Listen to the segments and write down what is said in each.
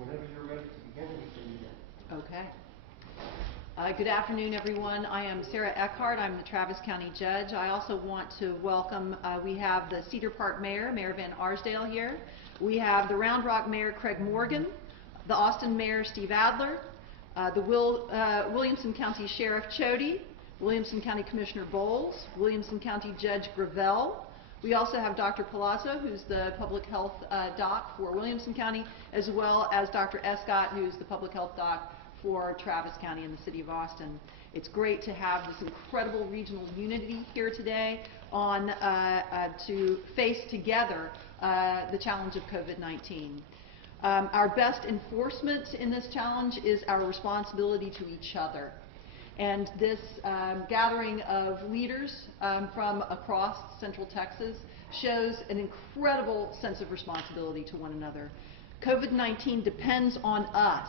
Whenever you're ready to begin, we can begin. Okay. Good afternoon, everyone. I am Sarah Eckhart. I'm the Travis County Judge. I also want to welcome, we have the Cedar Park Mayor, Mayor Van Arsdale here. We have the Round Rock Mayor, Craig Morgan, the Austin Mayor, Steve Adler, the Williamson County Sheriff Chody, Williamson County Commissioner Bowles, Williamson County Judge Gravel. We also have Dr. Palazzo, who's the public health doc for Williamson County, as well as Dr. Escott, who's the public health doc for Travis County and the City of Austin. It's great to have this incredible regional unity here today on to face together the challenge of COVID-19. Our best enforcement in this challenge is our responsibility to each other. And this gathering of leaders from across Central Texas shows an incredible sense of responsibility to one another. COVID-19 depends on us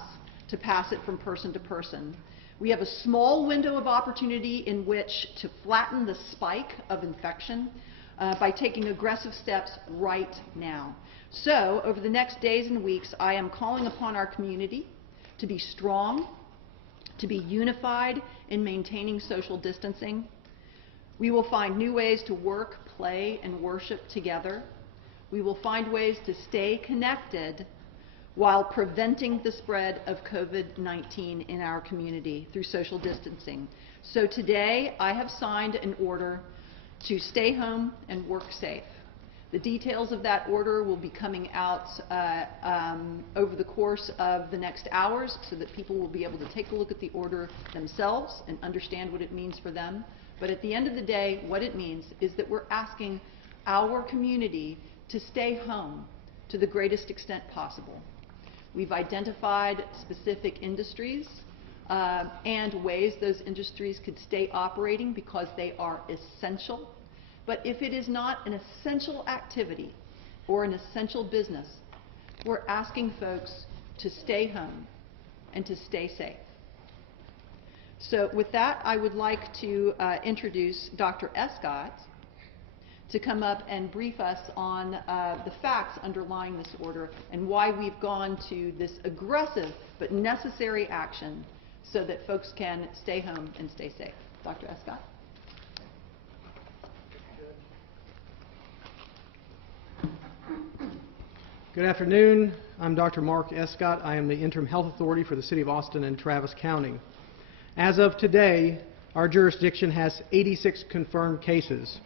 to pass it from person to person. We have a small window of opportunity in which to flatten the spike of infection by taking aggressive steps right now. So, over the next days and weeks, I am calling upon our community to be strong, to be unified in maintaining social distancing. We will find new ways to work, play, and worship together. We will find ways to stay connected while preventing the spread of COVID-19 in our community through social distancing. So today, I have signed an order to stay home and work safe. The details of that order will be coming out over the course of the next hours so that people will be able to take a look at the order themselves and understand what it means for them. But at the end of the day, what it means is that we're asking our community to stay home to the greatest extent possible. We've identified specific industries and ways those industries could stay operating because they are essential. But if it is not an essential activity or an essential business, we're asking folks to stay home and to stay safe. So with that, I would like to introduce Dr. Escott to come up and brief us on the facts underlying this order and why we've gone to this aggressive but necessary action so that folks can stay home and stay safe. Dr. Escott. Good afternoon. I'm Dr. Mark Escott. I am the Interim Health Authority for the City of Austin and Travis County. As of today, our jurisdiction has 86 confirmed cases.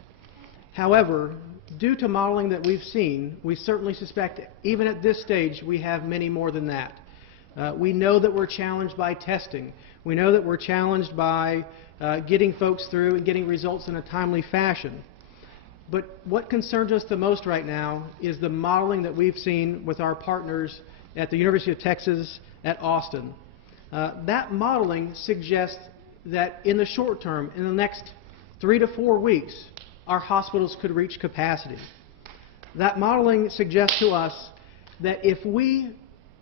However, due to modeling that we've seen, we certainly suspect, even at this stage, we have many more than that. We know that we're challenged by testing. We know that we're challenged by getting folks through and getting results in a timely fashion. But what concerns us the most right now is the modeling that we've seen with our partners at the University of Texas at Austin. That modeling suggests that in the short term, in the next 3 to 4 weeks, our hospitals could reach capacity. That modeling suggests to us that if we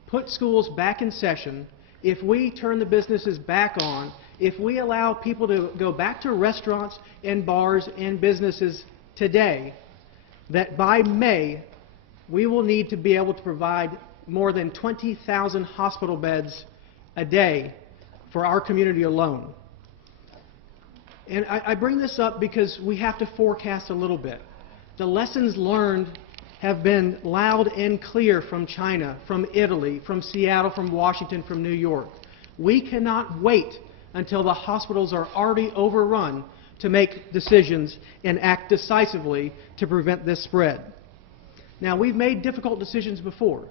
put schools back in session, if we turn the businesses back on, if we allow people to go back to restaurants and bars and businesses today, that by May, we will need to be able to provide more than 20,000 hospital beds a day for our community alone. And I bring this up because we have to forecast a little bit. The lessons learned have been loud and clear from China, from Italy, from Seattle, from Washington, from New York. We cannot wait until the hospitals are already overrun to make decisions and act decisively to prevent this spread. Now, we've made difficult decisions before.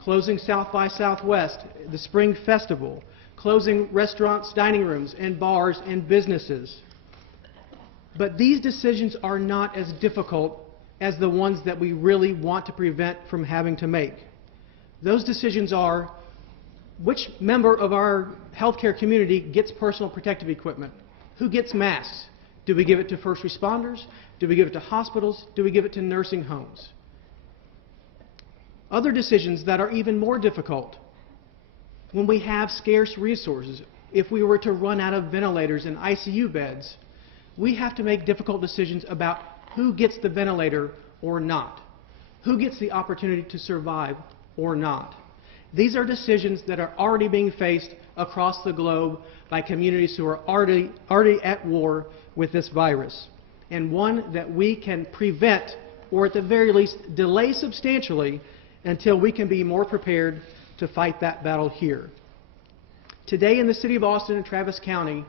Closing South by Southwest, the Spring Festival, closing restaurants, dining rooms, and bars and businesses. But these decisions are not as difficult as the ones that we really want to prevent from having to make. Those decisions are, which member of our healthcare community gets personal protective equipment? Who gets masks? Do we give it to first responders? Do we give it to hospitals? Do we give it to nursing homes? Other decisions that are even more difficult. When we have scarce resources, if we were to run out of ventilators and ICU beds, we have to make difficult decisions about who gets the ventilator or not, who gets the opportunity to survive or not. These are decisions that are already being faced across the globe by communities who are already at war with this virus, and one that we can prevent, or at the very least delay substantially, until we can be more prepared to fight that battle here. Today in the City of Austin and Travis County,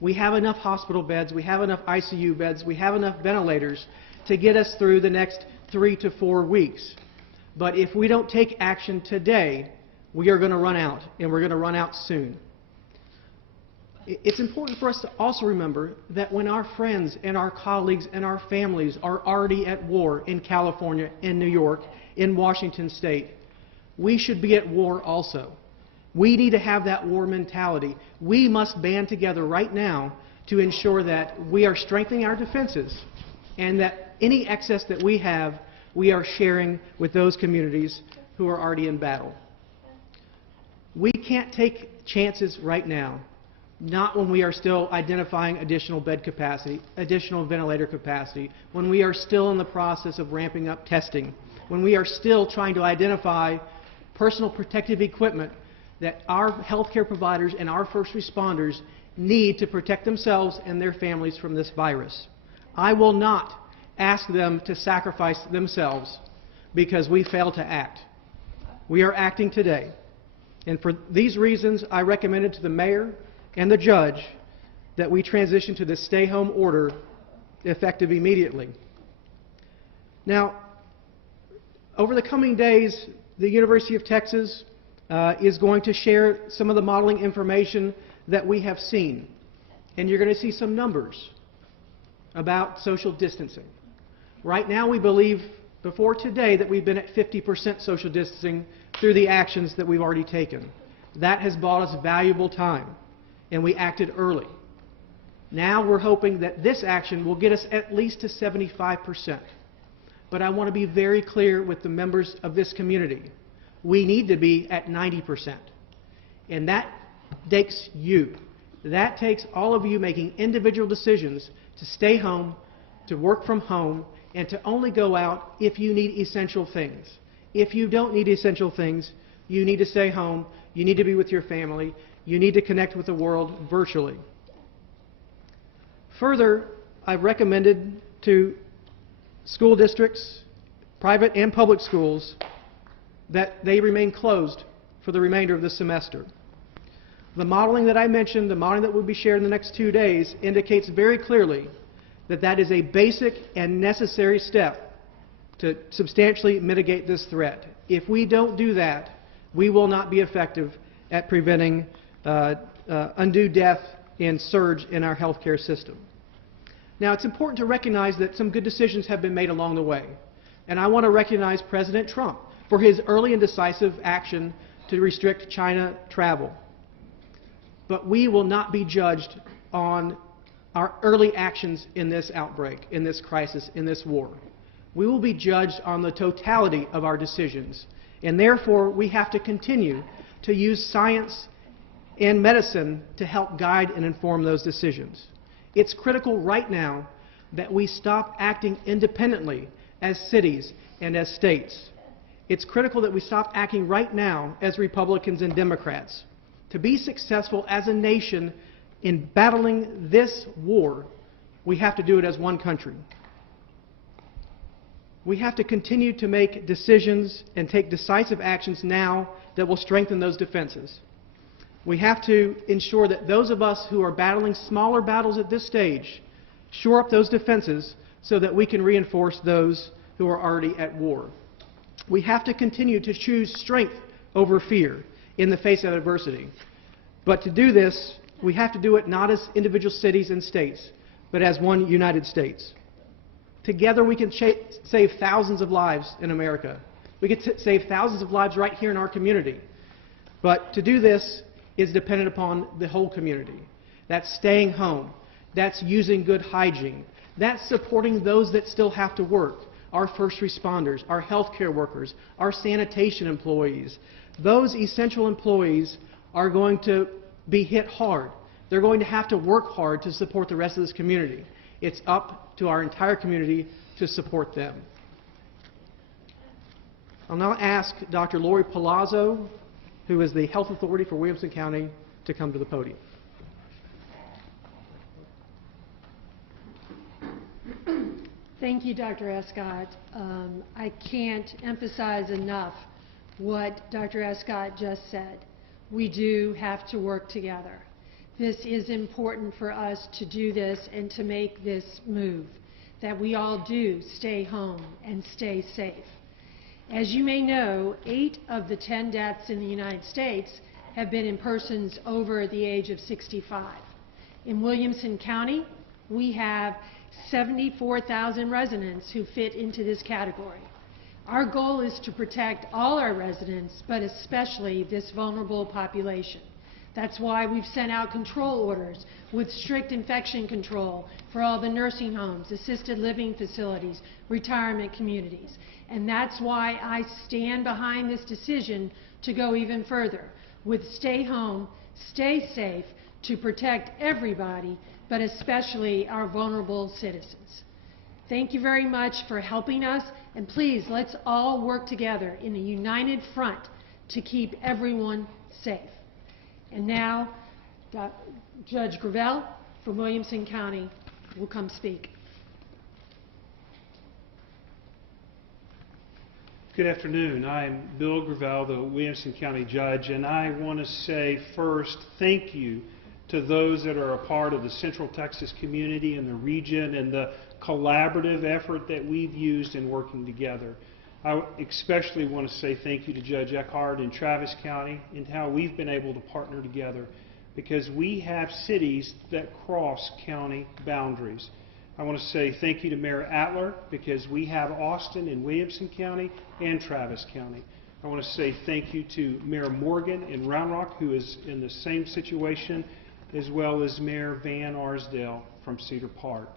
we have enough hospital beds, we have enough ICU beds, we have enough ventilators to get us through the next 3 to 4 weeks. But if we don't take action today, we are going to run out, and we're going to run out soon. It's important for us to also remember that when our friends and our colleagues and our families are already at war in California, in New York, in Washington State, we should be at war also. We need to have that war mentality. We must band together right now to ensure that we are strengthening our defenses and that any excess that we have, we are sharing with those communities who are already in battle. We can't take chances right now, not when we are still identifying additional bed capacity, additional ventilator capacity, when we are still in the process of ramping up testing, when we are still trying to identify personal protective equipment that our healthcare providers and our first responders need to protect themselves and their families from this virus. I will not ask them to sacrifice themselves because we fail to act. We are acting today. And for these reasons, I recommended to the mayor and the judge that we transition to the stay-home order effective immediately. Now, over the coming days, the University of Texas is going to share some of the modeling information that we have seen. And you're going to see some numbers about social distancing. Right now, we believe, before today, that we've been at 50% social distancing through the actions that we've already taken. That has bought us valuable time, and we acted early. Now we're hoping that this action will get us at least to 75%. But I want to be very clear with the members of this community. We need to be at 90%. And that takes you. That takes all of you making individual decisions to stay home, to work from home, and to only go out if you need essential things. If you don't need essential things, you need to stay home, you need to be with your family, you need to connect with the world virtually. Further, I've recommended to school districts, private and public schools, that they remain closed for the remainder of the semester. The modeling that I mentioned, the modeling that will be shared in the next 2 days, indicates very clearly that that is a basic and necessary step to substantially mitigate this threat. If we don't do that, we will not be effective at preventing undue death and surge in our healthcare system. Now, it's important to recognize that some good decisions have been made along the way. And I want to recognize President Trump for his early and decisive action to restrict China travel. But we will not be judged on our early actions in this outbreak, in this crisis, in this war. We will be judged on the totality of our decisions. And therefore, we have to continue to use science and medicine to help guide and inform those decisions. It's critical right now that we stop acting independently as cities and as states. It's critical that we stop acting right now as Republicans and Democrats. To be successful as a nation in battling this war, we have to do it as one country. We have to continue to make decisions and take decisive actions now that will strengthen those defenses. We have to ensure that those of us who are battling smaller battles at this stage shore up those defenses so that we can reinforce those who are already at war. We have to continue to choose strength over fear in the face of adversity. But to do this, we have to do it not as individual cities and states, but as one United States. Together we can save thousands of lives in America. We can save thousands of lives right here in our community. But to do this is dependent upon the whole community. That's staying home. That's using good hygiene. That's supporting those that still have to work. Our first responders, our healthcare workers, our sanitation employees. Those essential employees are going to be hit hard. They're going to have to work hard to support the rest of this community. It's up to our entire community to support them. I'll now ask Dr. Lori Palazzo who is the Health Authority for Williamson County, to come to the podium. Thank you, Dr. Escott. I can't emphasize enough what Dr. Escott just said. We do have to work together. This is important for us to do this and to make this move, that we all do stay home and stay safe. As you may know, 8 of the 10 deaths in the United States have been in persons over the age of 65. In Williamson County, we have 74,000 residents who fit into this category. Our goal is to protect all our residents, but especially this vulnerable population. That's why we've sent out control orders with strict infection control for all the nursing homes, assisted living facilities, retirement communities. And that's why I stand behind this decision to go even further with stay home, stay safe, to protect everybody, but especially our vulnerable citizens. Thank you very much for helping us, and please, let's all work together in a united front to keep everyone safe. And now, Judge Gravel from Williamson County will come speak. Good afternoon. I'm Bill Gravel, the Williamson County Judge, and I want to say first thank you to those that are a part of the Central Texas community and the region and the collaborative effort that we've used in working together. I especially want to say thank you to Judge Eckhart in Travis County and how we've been able to partner together, because we have cities that cross county boundaries. I want to say thank you to Mayor Atler, because we have Austin in Williamson County and Travis County. I want to say thank you to Mayor Morgan in Round Rock, who is in the same situation, as well as Mayor Van Arsdale from Cedar Park.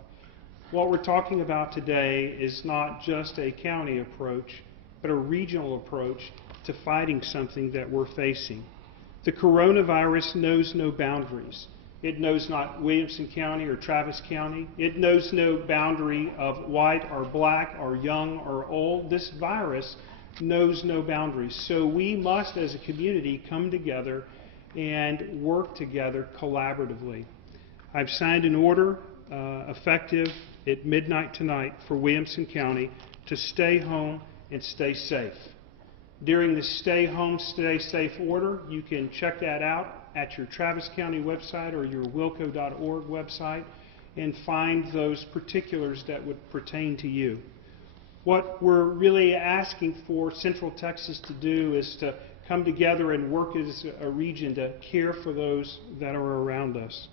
What we're talking about today is not just a county approach, but a regional approach to fighting something that we're facing. The coronavirus knows no boundaries. It knows not Williamson County or Travis County. It knows no boundary of white or black or young or old. This virus knows no boundaries. So we must, as a community, come together and work together collaboratively. I've signed an order effective at midnight tonight for Williamson County to stay home and stay safe. During the Stay Home, Stay Safe order, you can check that out at your Travis County website or your wilco.org website and find those particulars that would pertain to you. What we're really asking for Central Texas to do is to come together and work as a region to care for those that are around us.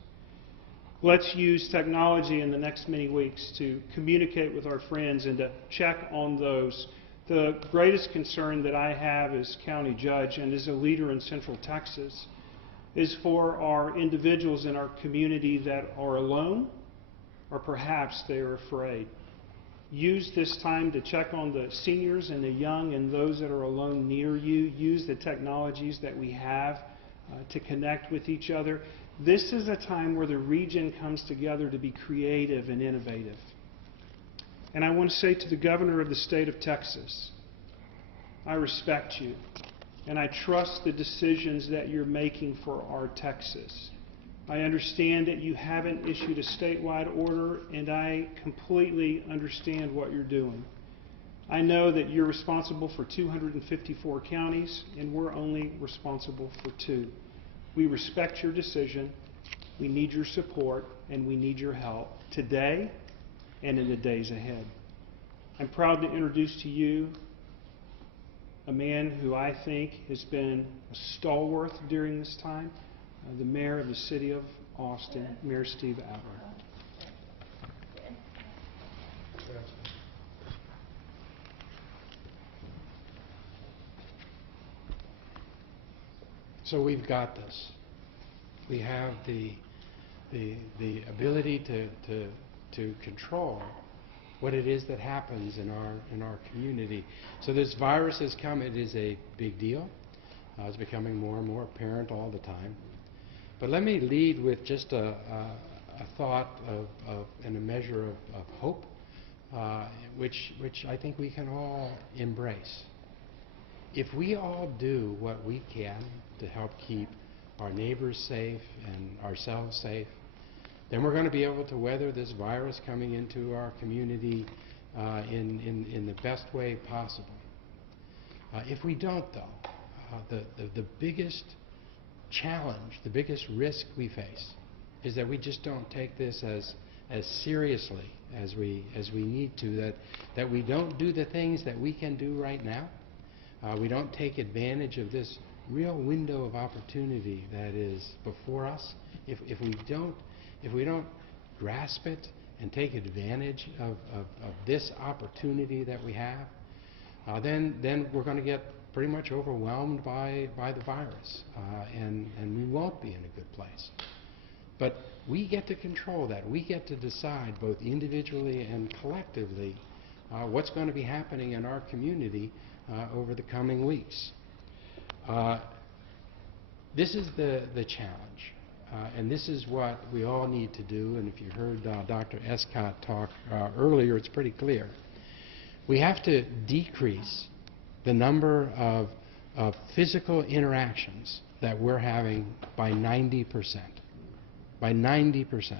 Let's use technology in the next many weeks to communicate with our friends and to check on those. The greatest concern that I have as county judge and as a leader in Central Texas is for our individuals in our community that are alone, or perhaps they are afraid. Use this time to check on the seniors and the young and those that are alone near you. Use the technologies that we have to connect with each other. This is a time where the region comes together to be creative and innovative. And I want to say to the governor of the state of Texas, I respect you, and I trust the decisions that you're making for our Texas. I understand that you haven't issued a statewide order, and I completely understand what you're doing. I know that you're responsible for 254 counties, and we're only responsible for 2. We respect your decision, we need your support, and we need your help today and in the days ahead. I'm proud to introduce to you a man who I think has been a stalwart during this time, the mayor of the city of Austin, Mayor Steve Adler. So we've got this. We have the ability to control what it is that happens in our community. So this virus has come. It is a big deal. It's becoming more and more apparent all the time. But let me lead with just a thought of and a measure of hope, which I think we can all embrace. if we all do what we can to help keep our neighbors safe and ourselves safe, then we're going to be able to weather this virus coming into our community in the best way possible. If we don't, though, the biggest challenge, the biggest risk we face is that we just don't take this as seriously as we need to, that we don't do the things that we can do right now. We don't take advantage of this real window of opportunity that is before us. If we don't grasp it and take advantage of this opportunity that we have, then we're going to get pretty much overwhelmed by the virus, and we won't be in a good place. But we get to control that. We get to decide both individually and collectively what's going to be happening in our community over the coming weeks. This is the challenge, and this is what we all need to do. And if you heard Dr. Escott talk earlier, it's pretty clear. We have to decrease the number of physical interactions that we're having by 90%. By 90%.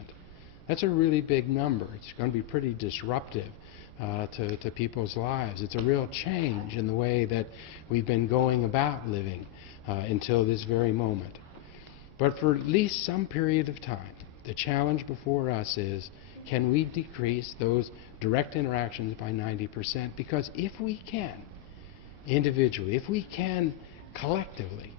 That's a really big number. It's going to be pretty disruptive to people's lives. It's a real change in the way that we've been going about living until this very moment. But for at least some period of time, the challenge before us is, can we decrease those direct interactions by 90%? Because if we can, individually, if we can collectively,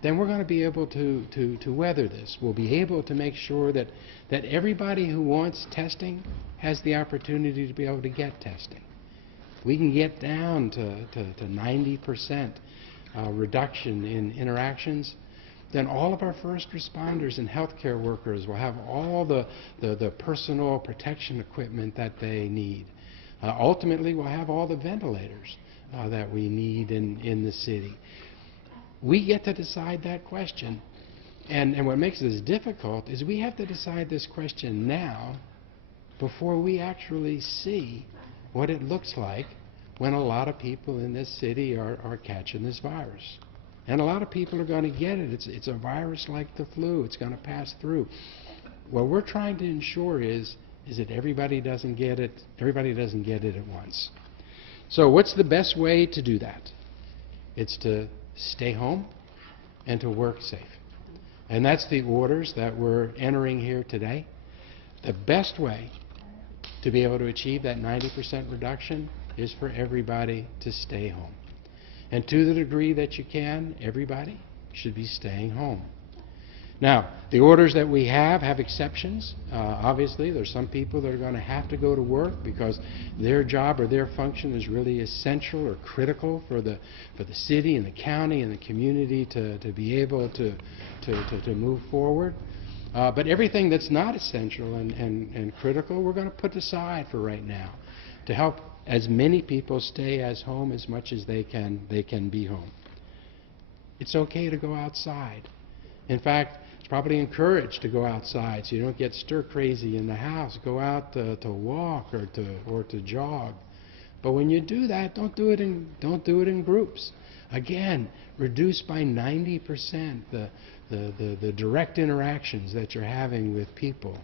then we're going to be able to weather this. We'll be able to make sure that everybody who wants testing has the opportunity to be able to get testing. We can get down to 90% reduction in interactions, then all of our first responders and healthcare workers will have all the personal protection equipment that they need. Ultimately, we'll have all the ventilators that we need in the city. We get to decide that question. And what makes this difficult is we have to decide this question now before we actually see what it looks like when a lot of people in this city are catching this virus. And a lot of people are going to get it. It's a virus like the flu. It's going to pass through. What we're trying to ensure is that everybody doesn't get it. Everybody doesn't get it at once. So what's the best way to do that? It's to stay home and to work safe. And that's the orders that we're entering here today. The best way to be able to achieve that 90% reduction is for everybody to stay home. And to the degree that you can, everybody should be staying home. Now, the orders that we have exceptions. Obviously, there's some people that are going to have to go to work because their job or their function is really essential or critical for the city and the county and the community to be able to move forward. But everything that's not essential and critical, we're going to put aside for right now to help as many people stay as home as much as they can be home. It's okay to go outside. In fact, it's probably encouraged to go outside so you don't get stir crazy in the house. Go out to walk or to jog. But when you do that, don't do it in groups. Again, reduce by 90% the direct interactions that you're having with people.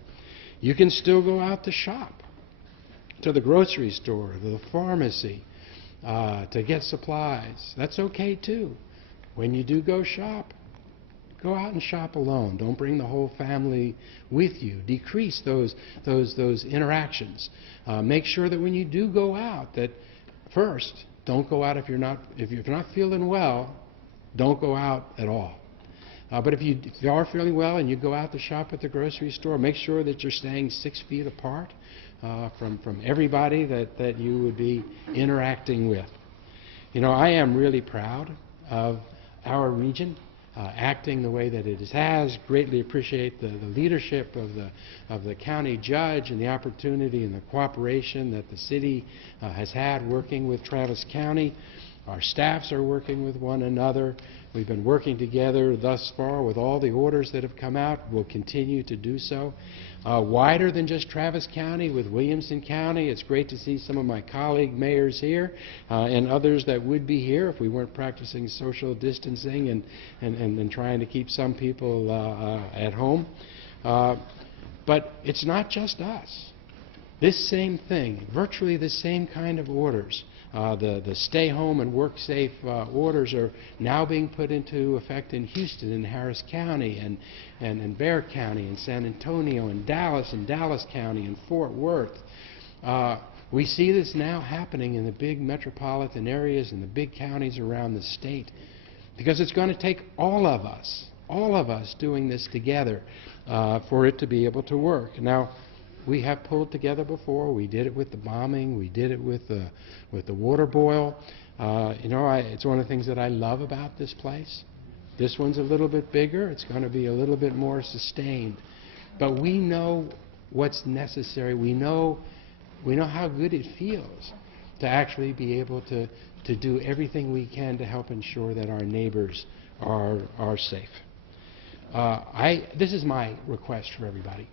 You can still go out to shop, to the grocery store, to the pharmacy, to get supplies. That's okay too. When you do go shop, go out and shop alone. Don't bring the whole family with you. Decrease those interactions. Make sure that when you do go out, that first, don't go out if you're not feeling well. Don't go out at all. But if you are feeling well and you go out to shop at the grocery store, make sure that you're staying 6 feet apart from everybody that you would be interacting with. You know, I am really proud of our region acting the way that it has. Greatly appreciate the leadership of the county judge and the opportunity and the cooperation that the city has had working with Travis County. Our staffs are working with one another. We've been working together thus far with all the orders that have come out. We'll continue to do so. Wider than just Travis County, with Williamson County. It's great to see some of my colleague mayors here and others that would be here if we weren't practicing social distancing and trying to keep some people at home. But it's not just us. This same thing, virtually the same kind of orders, the stay home and work safe orders are now being put into effect in Houston and Harris County and Bexar County and San Antonio and Dallas County and Fort Worth. We see this now happening in the big metropolitan areas and the big counties around the state, because it's going to take all of us doing this together for it to be able to work. Now, we have pulled together before. We did it with the bombing. We did it with the water boil. It's one of the things that I love about this place. This one's a little bit bigger. It's going to be a little bit more sustained. But we know what's necessary. We know how good it feels to actually be able to do everything we can to help ensure that our neighbors are safe. This is my request for everybody.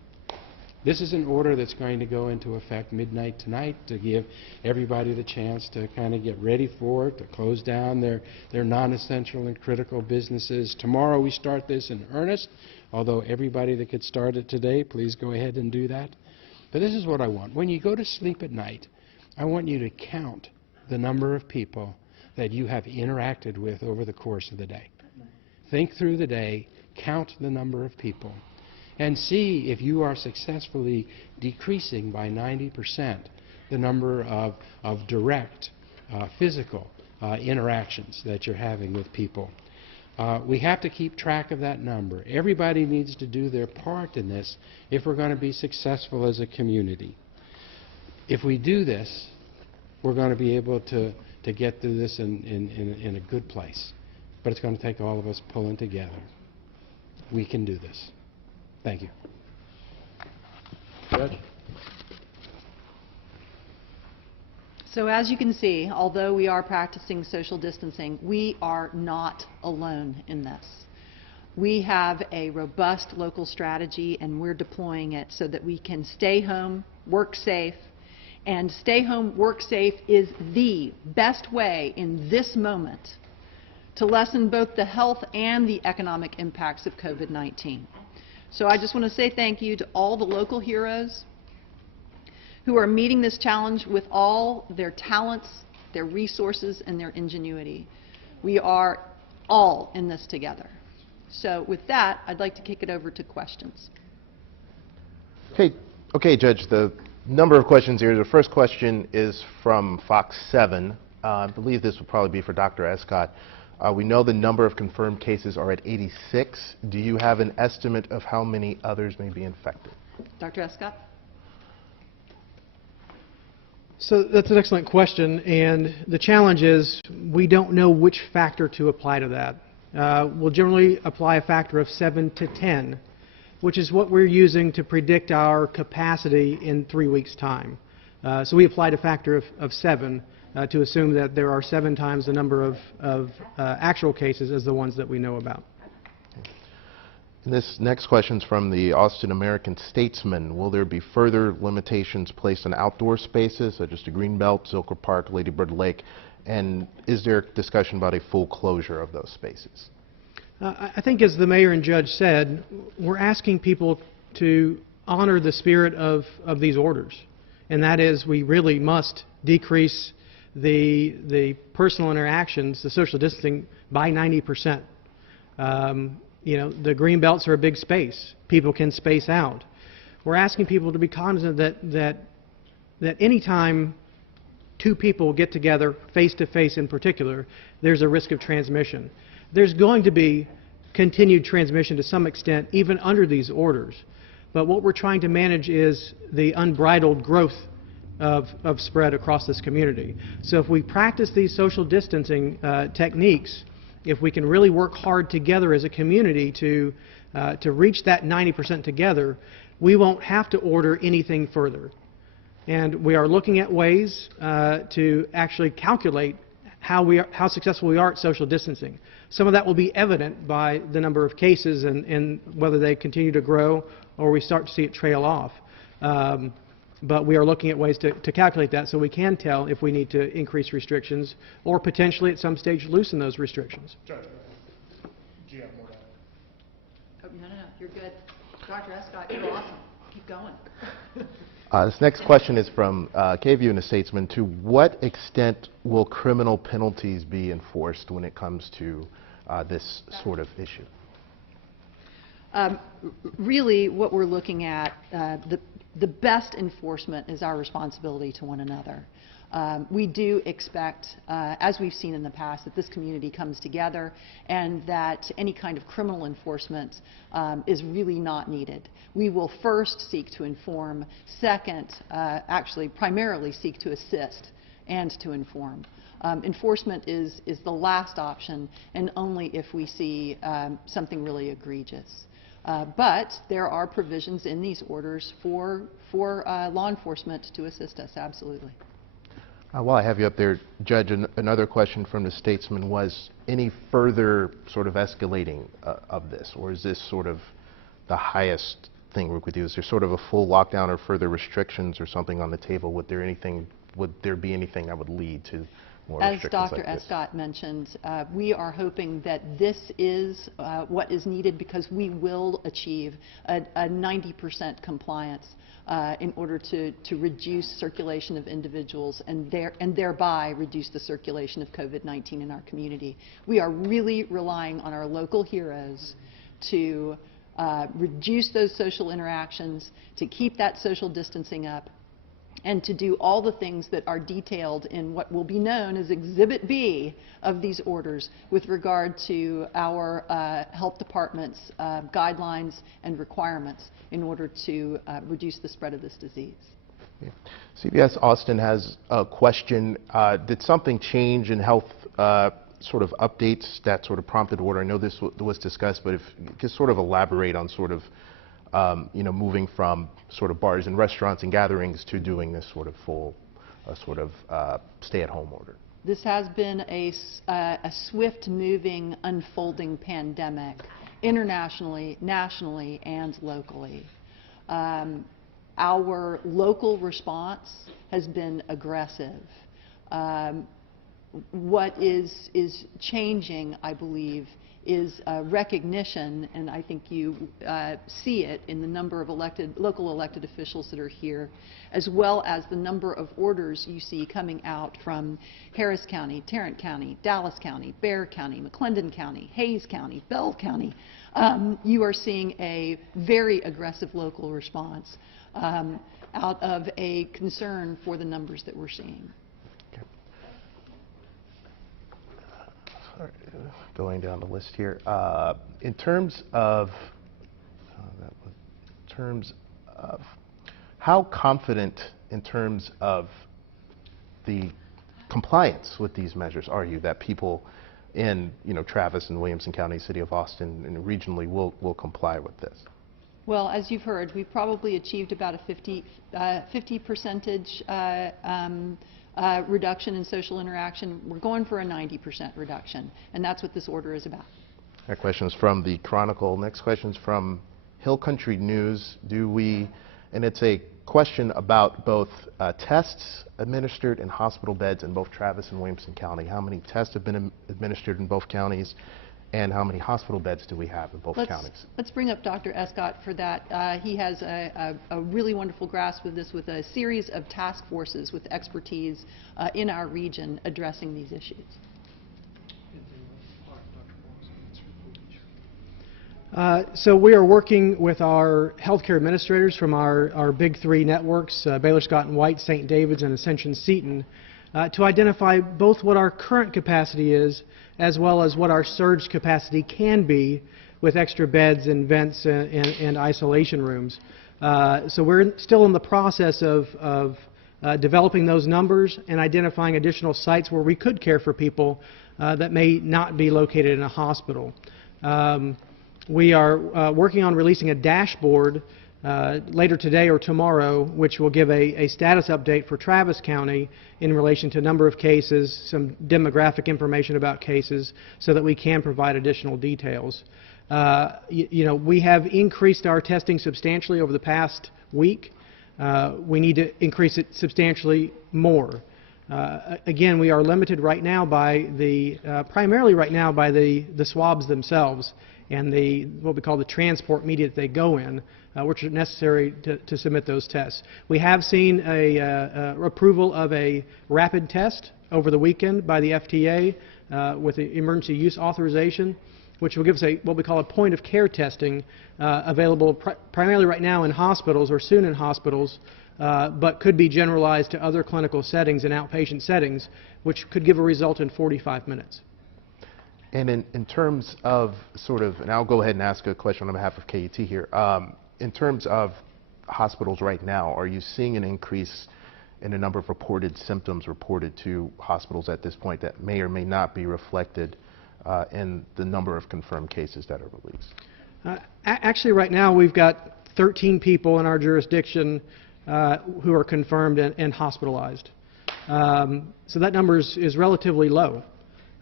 This is an order that's going to go into effect midnight tonight to give everybody the chance to kind of get ready for it, to close down their non-essential and critical businesses. Tomorrow we start this in earnest, although everybody that could start it today, please go ahead and do that. But this is what I want. When you go to sleep at night, I want you to count the number of people that you have interacted with over the course of the day. Think through the day, count the number of people, and see if you are successfully decreasing by 90% the number of direct physical interactions that you're having with people. We have to keep track of that number. Everybody needs to do their part in this if we're going to be successful as a community. If we do this, we're going to be able to get through this in a good place. But it's going to take all of us pulling together. We can do this. Thank you. Judge? So as you can see, although we are practicing social distancing, we are not alone in this. We have a robust local strategy, and we're deploying it so that we can stay home, work safe, and stay home, work safe is the best way in this moment to lessen both the health and the economic impacts of COVID-19. So I just want to say thank you to all the local heroes who are meeting this challenge with all their talents, their resources, and their ingenuity. We are all in this together. So with that, I'd like to kick it over to questions. Okay, Judge, the number of questions here. The first question is from Fox 7. I believe this will probably be for Dr. Escott. We know the number of confirmed cases are at 86. Do you have an estimate of how many others may be infected? Dr. Escott? So that's an excellent question, and the challenge is we don't know which factor to apply to that. We'll generally apply a factor of 7 to 10, which is what we're using to predict our capacity in 3 weeks' time. So we applied a factor of 7 to assume that there are 7 times the number of actual cases as the ones that we know about. And this next question is from the Austin American-Statesman. Will there be further limitations placed on outdoor spaces, such as the Greenbelt, Zilker Park, Lady Bird Lake? And is there discussion about a full closure of those spaces? I think, as the mayor and judge said, we're asking people to honor the spirit of these orders. And that is, we really must decrease the personal interactions, the social distancing, by 90%. The green belts are a big space. People can space out. We're asking people to be cognizant that any time 2 people get together, face-to-face in particular, there's a risk of transmission. There's going to be continued transmission to some extent, even under these orders. But what we're trying to manage is the unbridled growth of spread across this community. So if we practice these social distancing techniques, if we can really work hard together as a community to reach that 90% together, we won't have to order anything further. And we are looking at ways to actually calculate how successful we are at social distancing. Some of that will be evident by the number of cases and whether they continue to grow or we start to see it trail off. But we are looking at ways to calculate that so we can tell if we need to increase restrictions or potentially at some stage loosen those restrictions. Judge, do you have more to add? Oh, no, you're good. Dr. Escott, you're awesome. Keep going. This next question is from KVU and a Statesman. To what extent will criminal penalties be enforced when it comes to this sort of issue? Really, what we're looking at, the best enforcement is our responsibility to one another. We do expect, as we've seen in the past, that this community comes together and that any kind of criminal enforcement is really not needed. We will first seek to inform, second, actually primarily seek to assist and to inform. Enforcement is the last option, and only if we see something really egregious. But there are provisions in these orders for law enforcement to assist us, absolutely. While I have you up there, Judge, another question from the Statesman was any further sort of escalating of this, or is this sort of the highest thing we could do? Is there sort of a full lockdown or further restrictions or something on the table? Would there be anything that would lead to more As restrictions Dr. like this? Escott mentioned, we are hoping that this is what is needed because we will achieve a 90% compliance in order to reduce circulation of individuals and thereby reduce the circulation of COVID-19 in our community. We are really relying on our local heroes to reduce those social interactions, to keep that social distancing up, and to do all the things that are detailed in what will be known as Exhibit B of these orders with regard to our health department's guidelines and requirements in order to reduce the spread of this disease. Yeah. CBS Austin has a question. Did something change in health sort of updates that sort of prompted order? I know this was discussed, but if you could sort of elaborate on sort of moving from sort of bars and restaurants and gatherings to doing this sort of full stay-at-home order. This has been a swift-moving, unfolding pandemic, internationally, nationally, and locally. Our local response has been aggressive. What is changing, I believe, is recognition, and I think you see it in the number of local elected officials that are here, as well as the number of orders you see coming out from Harris County, Tarrant County, Dallas County, Bexar County, McClendon County, Hayes County, Bell County. You are seeing a very aggressive local response out of a concern for the numbers that we're seeing. Going down the list here, in terms of how confident in terms of the compliance with these measures are you that people in Travis and Williamson County, City of Austin, and regionally will comply with this? Well, as you've heard, we've probably achieved about a 50% reduction in social interaction. We're going for a 90% reduction, and that's what this order is about. That question is from the Chronicle. Next question is from Hill Country News. And it's a question about both tests administered in hospital beds in both Travis and Williamson County. How many tests have been administered in both counties, and how many hospital beds do we have in both counties? Let's bring up Dr. Escott for that. He has a really wonderful grasp of this with a series of task forces with expertise in our region addressing these issues. So we are working with our healthcare administrators from our big three networks, Baylor Scott and White, St. David's, and Ascension Seton, to identify both what our current capacity is as well as what our surge capacity can be with extra beds and vents and isolation rooms. So we're still in the process of developing those numbers and identifying additional sites where we could care for people that may not be located in a hospital. We are working on releasing a dashboard later today or tomorrow, which will give a status update for Travis County in relation to number of cases, some demographic information about cases, so that we can provide additional details. We have increased our testing substantially over the past week. We need to increase it substantially more. Again, we are limited right now by primarily right now by the swabs themselves and what we call the transport media that they go in, which are necessary to submit those tests. We have seen approval of a rapid test over the weekend by the FDA with the emergency use authorization, which will give us what we call a point of care testing available primarily right now in hospitals or soon in hospitals, but could be generalized to other clinical settings and outpatient settings, which could give a result in 45 minutes. And in terms of and I'll go ahead and ask a question on behalf of KUT here. In terms of hospitals right now, are you seeing an increase in the number of reported symptoms reported to hospitals at this point that may or may not be reflected in the number of confirmed cases that are released? Actually, right now we've got 13 people in our jurisdiction who are confirmed and hospitalized. So that number is relatively low.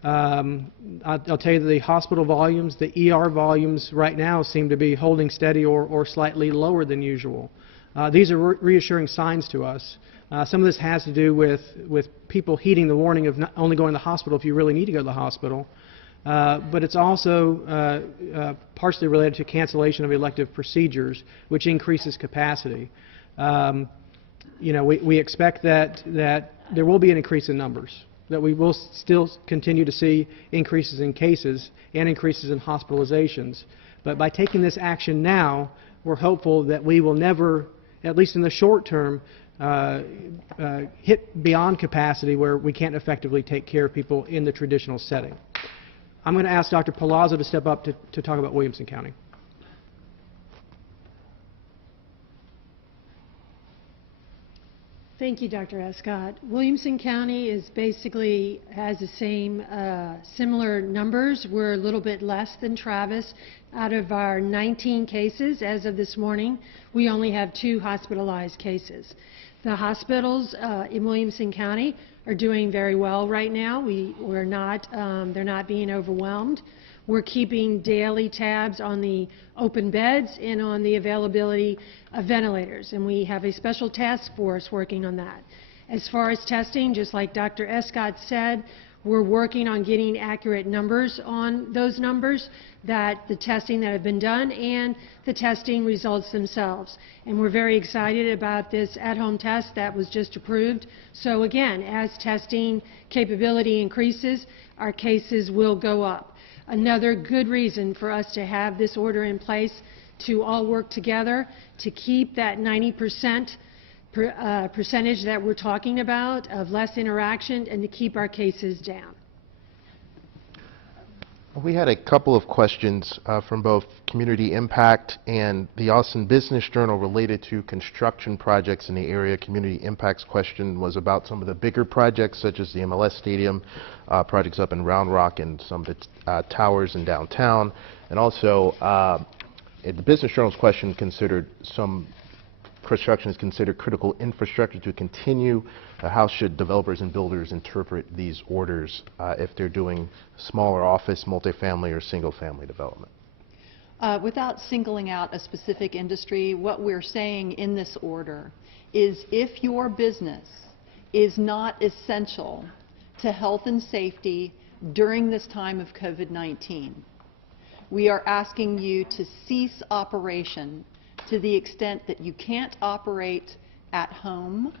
I'll tell you that the hospital volumes, the ER volumes right now seem to be holding steady or slightly lower than usual. These are reassuring signs to us. Some of this has to do with people heeding the warning of not only going to the hospital if you really need to go to the hospital, but it's also partially related to cancellation of elective procedures, which increases capacity. We expect that there will be an increase in numbers, that we will still continue to see increases in cases and increases in hospitalizations. But by taking this action now, we're hopeful that we will never, at least in the short term, hit beyond capacity where we can't effectively take care of people in the traditional setting. I'm going to ask Dr. Palazzo to step up to talk about Williamson County. Thank you, Dr. Escott. Williamson County has the same similar numbers. We're a little bit less than Travis. Out of our 19 cases as of this morning, we only have 2 hospitalized cases. The hospitals in Williamson County are doing very well right now. They're not being overwhelmed. We're keeping daily tabs on the open beds and on the availability of ventilators, and we have a special task force working on that. As far as testing, just like Dr. Escott said, we're working on getting accurate numbers on those numbers, that the testing that have been done and the testing results themselves. And we're very excited about this at-home test that was just approved. So again, as testing capability increases, our cases will go up. Another good reason for us to have this order in place, to all work together to keep that 90% percentage that we're talking about of less interaction, and to keep our cases down. We had a couple of questions from both Community Impact and the Austin Business Journal related to construction projects in the area. Community Impact's question was about some of the bigger projects, such as the MLS Stadium, projects up in Round Rock and some of the towers in downtown. And also, the Business Journal's question considered some construction is considered critical infrastructure to continue. How should developers and builders interpret these orders if they're doing smaller office, multifamily, or single-family development? Without singling out a specific industry, what we're saying in this order is if your business is not essential to health and safety during this time of COVID-19, we are asking you to cease operation to the extent that you can't operate at home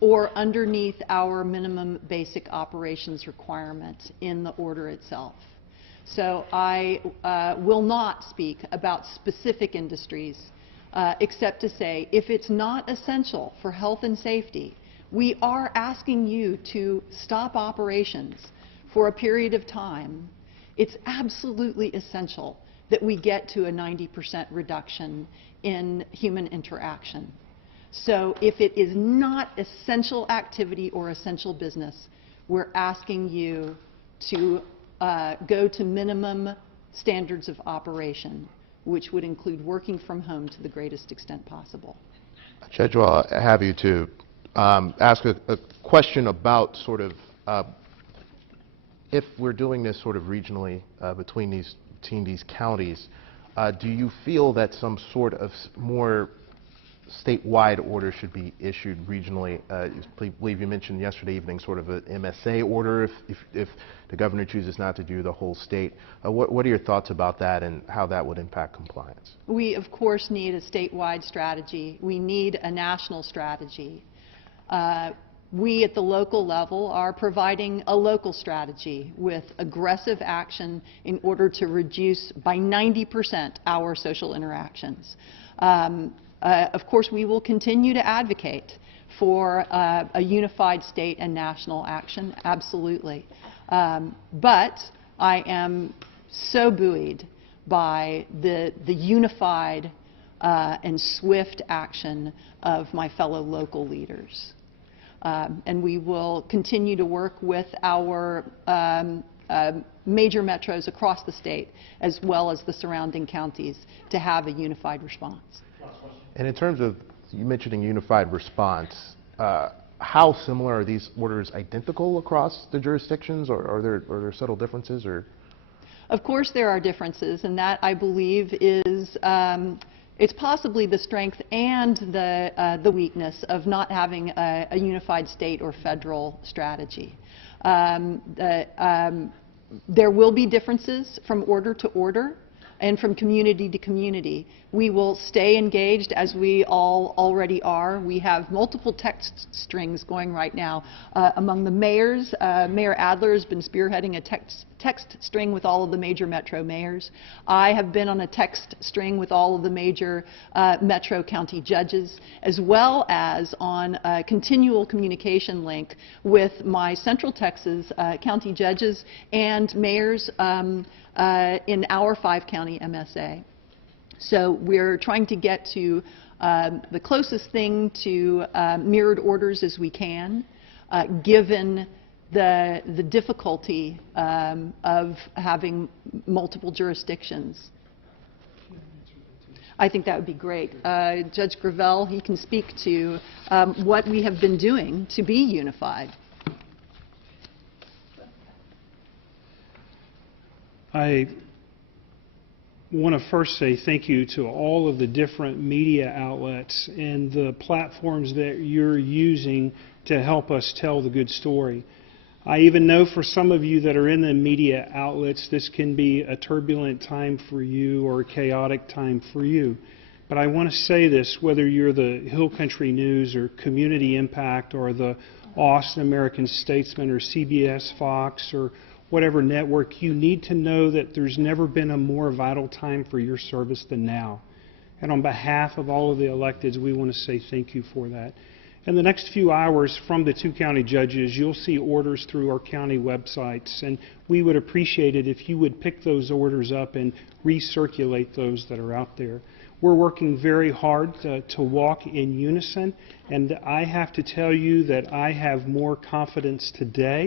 or underneath our minimum basic operations requirement in the order itself. So I will not speak about specific industries except to say if it's not essential for health and safety, we are asking you to stop operations for a period of time. It's absolutely essential that we get to a 90% reduction in human interaction. So if it is not essential activity or essential business, we're asking you to go to minimum standards of operation which would include working from home to the greatest extent possible. Judge, well, I have you to ask a question about sort of if we're doing this sort of regionally between these counties, do you feel that some sort of more statewide order should be issued regionally? I believe you mentioned yesterday evening sort of an MSA order if the governor chooses not to do the whole state. What are your thoughts about that and how that would impact compliance? We, of course, need a statewide strategy. We need a national strategy. We at the local level are providing a local strategy with aggressive action in order to reduce by 90% our social interactions. Of course, we will continue to advocate for a unified state and national action, absolutely. But I am so buoyed by the unified and swift action of my fellow local leaders. And we will continue to work with our major metros across the state, as well as the surrounding counties, to have a unified response. And in terms of you mentioning unified response, how similar are these orders? Identical across the jurisdictions, or are there subtle differences? Or of course, there are differences, and that I believe is it's possibly the strength and the weakness of not having a unified state or federal strategy. There will be differences from order to order and from community to community. We will stay engaged as we all already are. We have multiple text strings going right now among the mayors. Mayor Adler has been spearheading a text string with all of the major metro mayors. I have been on a text string with all of the major metro county judges, as well as on a continual communication link with my Central Texas county judges and mayors in our 5-county MSA. So we're trying to get to the closest thing to mirrored orders as we can, given the difficulty of having multiple jurisdictions. I think that would be great. Judge Gravel, he can speak to what we have been doing to be unified. I want to first say thank you to all of the different media outlets and the platforms that you're using to help us tell the good story. I even know for some of you that are in the media outlets, this can be a turbulent time for you or a chaotic time for you. But I want to say this, whether you're the Hill Country News or Community Impact or the Austin American Statesman or CBS Fox or whatever network, you need to know that there's never been a more vital time for your service than now. And on behalf of all of the electeds, we want to say thank you for that. In the next few hours from the 2 county judges, you'll see orders through our county websites, and we would appreciate it if you would pick those orders up and recirculate those that are out there. We're working very hard to walk in unison, and I have to tell you that I have more confidence today